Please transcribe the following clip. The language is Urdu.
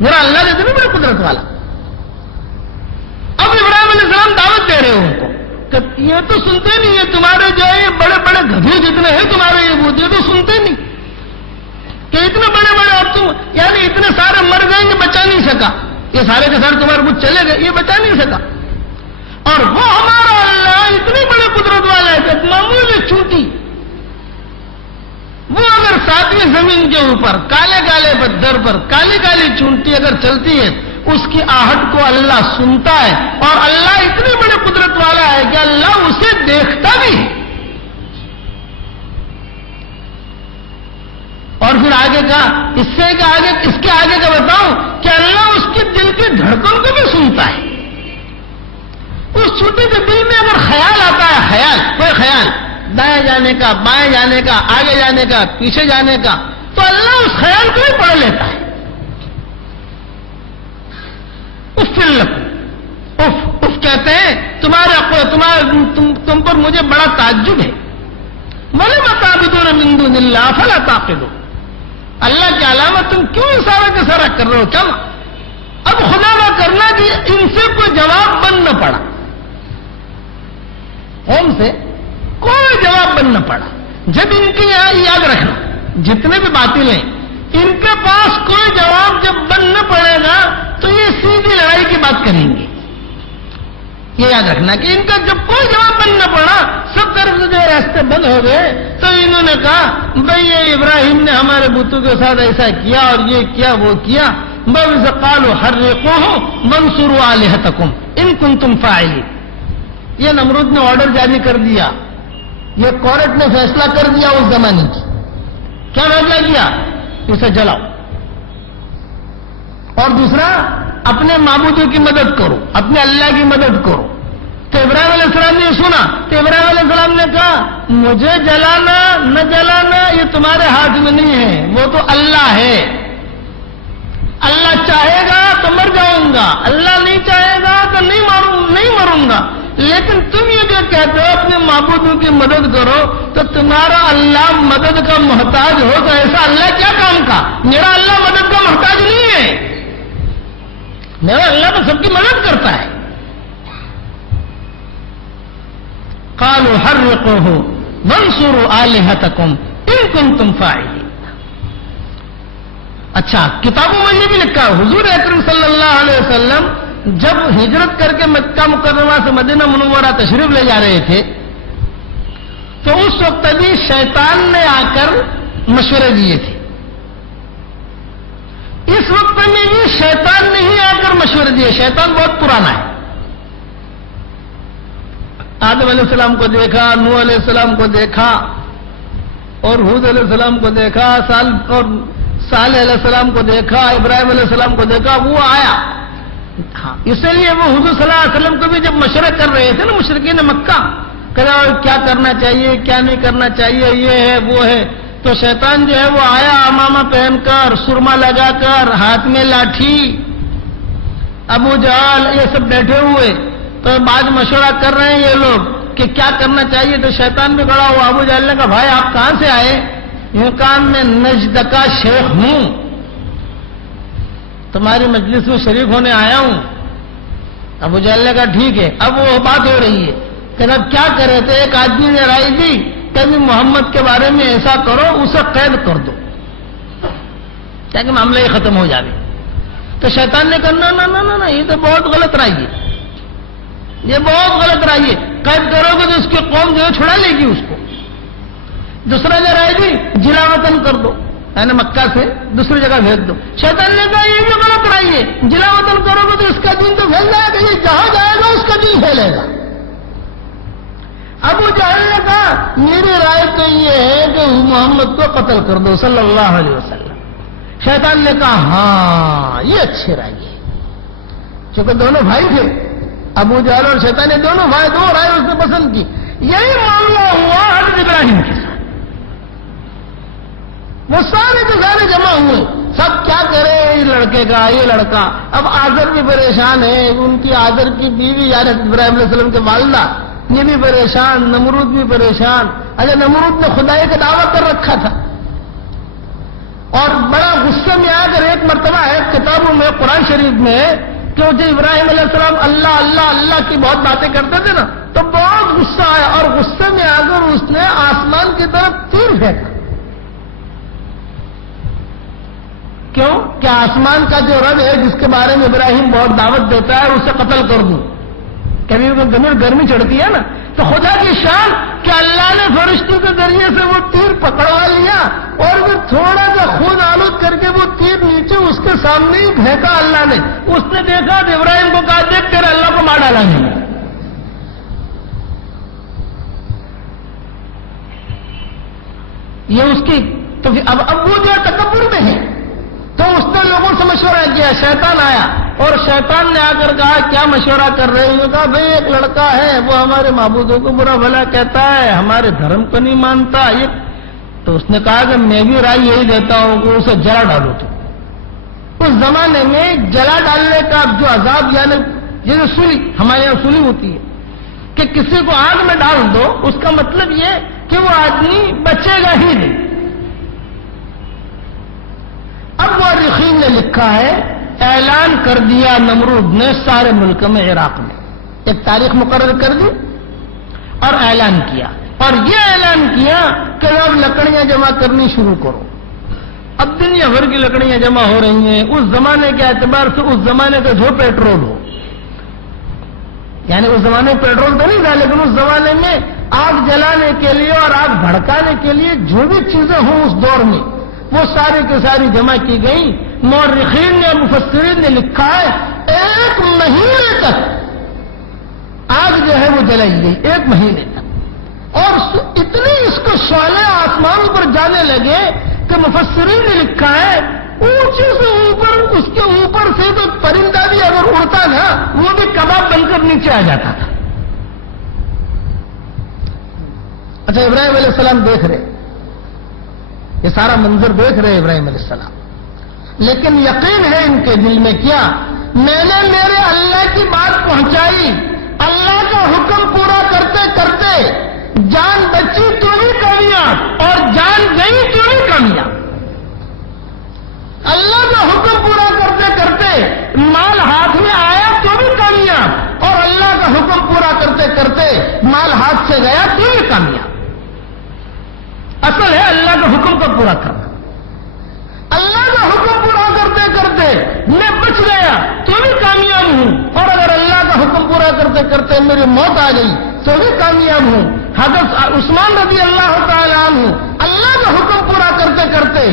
میرا اللہ تو اتنی بڑی قدرت والا. اب ابراہیم علیہ السلام دعوت دے رہے ہو ان کو کہ یہ تو سنتے نہیں ہے تمہارے جو ہے یہ بڑے بڑے گدھے جتنے ہیں تمہارے یہ بت یہ تو سنتے نہیں کہ اتنے بڑے بڑے اب تم یعنی اتنے سارے مر گئے کہ بچا نہیں سکا. یہ سارے کے سارے تمہارے بت چلے گئے یہ بچا نہیں سکا. اور وہ ہمارا اللہ اتنی بڑی قدرت والا ہے کہ معمولی چونٹی وہ اگر ساتویں زمین کے اوپر کالے کالے پتھر پر کالی کالی چونٹی اگر چلتی ہے اس کی آہٹ کو اللہ سنتا ہے. اور اللہ اتنی بڑی قدرت والا ہے کہ اللہ اسے دیکھتا بھی ہے. اور پھر آگے کا اس سے کہ آگے اس کے آگے کا بتاؤں کہ اللہ اس کے دل کی دھڑکن کو بھی سنتا ہے. اس چھوٹے کے دل میں اگر خیال آتا ہے خیال کوئی خیال دائیں جانے کا بائیں جانے کا آگے جانے کا پیچھے جانے کا تو اللہ اس خیال کو بھی پڑھ لیتا ہے. اف کہتے ہیں تم پر مجھے بڑا تعجب ہے. وَلِمَ تَعْبُدُونَ مِن دُونِ اللَّهِ فَلَا تَعْقِلُونَ. اللہ کے علاوہ تم کیوں اشارہ کے سارا کر رہے ہو؟ چل اب خدا کا کرنا کہ ان سے کوئی جواب بن نہ پڑا. ان سے کوئی جواب بن نہ پڑا. جب ان کے یہاں یاد رکھنا جتنے بھی باطل ہیں ان کے پاس کوئی جواب جب بن نہ پڑے گا تو یہ سیدھی لڑائی کی بات کریں گے. یہ یاد رکھنا کہ ان کا جب کوئی جواب بن نہ پڑا سب طرف سے جو راستے بند ہو گئے تو انہوں نے کہا بھئی یہ ابراہیم نے ہمارے بتوں کے ساتھ ایسا کیا اور یہ کیا وہ کیا. بَوْزَ قَالُوا حَرِّقُوهُ وَانصُرُوا آلِهَتَكُمْ إِن كُنتُمْ فَاعِلِينَ. یہ نمرود نے آرڈر جاری کر دیا. یہ کورٹ نے فیصلہ کر دیا اس زمانے کی. کیا فیصلہ کیا؟ اسے جلاؤ. اور دوسرا اپنے معبودوں کی مدد کرو اپنے اللہ کی مدد کرو. تو ابراہیم علیہ السلام نے سنا تو ابراہیم علیہ السلام نے کہا مجھے جلانا نہ جلانا یہ تمہارے ہاتھ میں نہیں ہے وہ تو اللہ ہے. اللہ چاہے گا تو مر جاؤں گا اللہ نہیں چاہے گا تو نہیں مروں گا. لیکن تم یہ جو کہتے ہو اپنے معبودوں کی مدد کرو تو تمہارا اللہ مدد کا محتاج ہو تو ایسا اللہ کیا کام کا؟ میرا اللہ مدد کا محتاج نہیں ہے. میرا اللہ تو سب کی مدد کرتا ہے. قالوا حرقوه وانصروا آلهتكم ان كنتم فاعلين. اچھا کتابوں میں یہ بھی لکھا حضور اکرم صلی اللہ علیہ وسلم جب ہجرت کر کے مکہ مکرمہ سے مدینہ منورہ تشریف لے جا رہے تھے تو اس وقت بھی شیطان نے آ کر مشورے دیے تھے. اس وقت میں بھی شیطان نے ہی آ کر مشورے دیے. شیطان بہت پرانا ہے. آدم علیہ السلام کو دیکھا نوح علیہ السلام کو دیکھا اور ہود علیہ السلام کو دیکھا صالح علیہ السلام کو دیکھا ابراہیم علیہ السلام کو دیکھا. وہ آیا اس لیے وہ حضور صلی اللہ علیہ وسلم کو بھی جب مشورہ کر رہے تھے نا مشرکین مکہ کیا کرنا چاہیے کیا نہیں کرنا چاہیے یہ ہے وہ ہے تو شیطان جو ہے وہ آیا امامہ پہن کر سرما لگا کر ہاتھ میں لاٹھی. ابو جہل یہ سب بیٹھے ہوئے تو بعد مشورہ کر رہے ہیں یہ لوگ کہ کیا کرنا چاہیے. تو شیطان بھی کھڑا ہوا. ابو جہل نے کہا بھائی آپ کہاں سے آئے؟ یہ کہا میں نجد کا شیخ ہوں تمہاری مجلس میں شریک ہونے آیا ہوں. ابو جہل نے کہا ٹھیک ہے. اب وہ بات ہو رہی ہے کہ اب کیا کرے تھے. ایک آدمی نے رائے دی کہ محمد کے بارے میں ایسا کرو اسے قید کر دو تاکہ معاملہ یہ ختم ہو جائے. تو شیطان نے کہا نہ یہ تو بہت غلط رائے ہے. یہ بہت غلط رائے ہے. قید کرو گے تو اس کی قوم جو ہے چھڑا لے گی اس کو. دوسرا جو رائے دی جلا وطن کر دو یعنی مکہ سے دوسری جگہ بھیج دو. شیطان نے کہا یہ بھی غلط رائے ہے. جلا وطن کرو گے تو اس کا دین تو پھیل جائے گا. یہ جہاں جائے گا اس کا دین پھیلے گا. ابو جہل نے کہا میری رائے تو یہ ہے کہ محمد کو قتل کر دو صلی اللہ علیہ وسلم. شیطان نے کہا ہاں یہ اچھی رائے ہے. چونکہ دونوں بھائی تھے ابو جہل اور شیطان نے دونوں بھائی دو رائے اس نے پسند کی. یہی معاملہ ہوا حضرت ابراہیم کے ساتھ. وہ سارے کے سارے جمع ہوئے. سب کیا کرے یہ لڑکے کا یہ لڑکا. اب آذر بھی پریشان ہے. ان کی آذر کی بیوی یعنی ابراہیم علیہ السلام کے والدہ یہ بھی پریشان. نمرود بھی پریشان. اچھا نمرود نے خدائی کا دعویٰ کر رکھا تھا اور بڑا غصے میں آ کر ایک مرتبہ ہے کتابوں میں قرآن شریف میں کہ جو ابراہیم علیہ السلام اللہ اللہ اللہ کی بہت باتیں کرتے تھے نا، تو بہت غصہ آیا اور غصے میں آ کر اس نے آسمان کی طرف تیر پھینکا. کیوں؟ کہ آسمان کا جو رب ہے جس کے بارے میں ابراہیم بہت دعوت دیتا ہے اسے قتل کر دوں. کبھی گرمی چڑھتی ہے نا، تو خدا کی شان کہ اللہ نے فرشتوں کے ذریعے سے وہ تیر پکڑوا لیا اور پھر تھوڑا سا خون آلود کر کے وہ تیر نیچے اس کے سامنے ہی پھینکا اللہ نے. اس نے دیکھا تو ابراہیم کو کہا دیکھ تیرے اللہ کو مار ڈالا نہیں. یہ اس کی تو اب وہ جو ہے تکبر میں ہے. تو اس نے لوگوں سے مشورہ کیا، شیطان آیا اور شیطان نے آ کر کہا کیا مشورہ کر رہے ہیں؟ کہا بھائی ایک لڑکا ہے وہ ہمارے معبودوں کو برا بھلا کہتا ہے، ہمارے دھرم کو نہیں مانتا. یہ تو اس نے کہا کہ میں بھی رائے یہی دیتا ہوں کہ اسے جلا ڈالو. تو اس زمانے میں جلا ڈالنے کا جو عذاب یعنی یہ سولی ہمارے یہاں سولی ہوتی ہے کہ کسی کو آگ میں ڈال دو، اس کا مطلب یہ کہ وہ آدمی بچے گا ہی نہیں. اب مورخین نے لکھا ہے اعلان کر دیا نمرود نے سارے ملک میں، عراق میں ایک تاریخ مقرر کر دی اور اعلان کیا، اور یہ اعلان کیا کہ اب لکڑیاں جمع کرنی شروع کرو. اب دنیا بھر کی لکڑیاں جمع ہو رہی ہیں. اس زمانے کے اعتبار سے اس زمانے کا جو پیٹرول ہو، یعنی اس زمانے میں پیٹرول تو نہیں تھا لیکن اس زمانے میں آگ جلانے کے لیے اور آگ بھڑکانے کے لیے جو بھی چیزیں ہوں اس دور میں وہ ساری کی ساری جمع کی گئی. مورخین نے مفسرین نے لکھا ہے 1 مہینے تک آگ جو ہے وہ جلائی گئی، 1 مہینے تک. اور اتنی اس کو شعلے آسمان پر جانے لگے کہ مفسرین نے لکھا ہے اونچے سے اوپر اس کے اوپر سے تو پرندہ بھی اگر اڑتا نا وہ بھی کباب بن کر نیچے آ جاتا تھا. اچھا ابراہیم علیہ السلام دیکھ رہے، یہ سارا منظر دیکھ رہے ابراہیم علیہ السلام، لیکن یقین ہے ان کے دل میں کیا میں نے میرے اللہ کی بات پہنچائی، اللہ کا حکم پورا کرتے کرتے جان بچی تو بھی کامیاب اور جان گئی تو بھی کامیاب. اللہ کا حکم پورا کرتے کرتے مال ہاتھ میں آیا تو بھی کامیاب اور اللہ کا حکم پورا کرتے کرتے مال ہاتھ سے گیا تو بھی کامیاب. اصل ہے اللہ کا حکم کو پورا کرنا. اللہ کا حکم پورا کرتے کرتے میں بچ گیا تو بھی کامیاب ہوں، اور اگر اللہ کا حکم پورا کرتے کرتے میری موت آ گئی تو بھی کامیاب ہوں. حضرت عثمان رضی اللہ تعالیٰ عنہ اللہ کا حکم پورا کرتے کرتے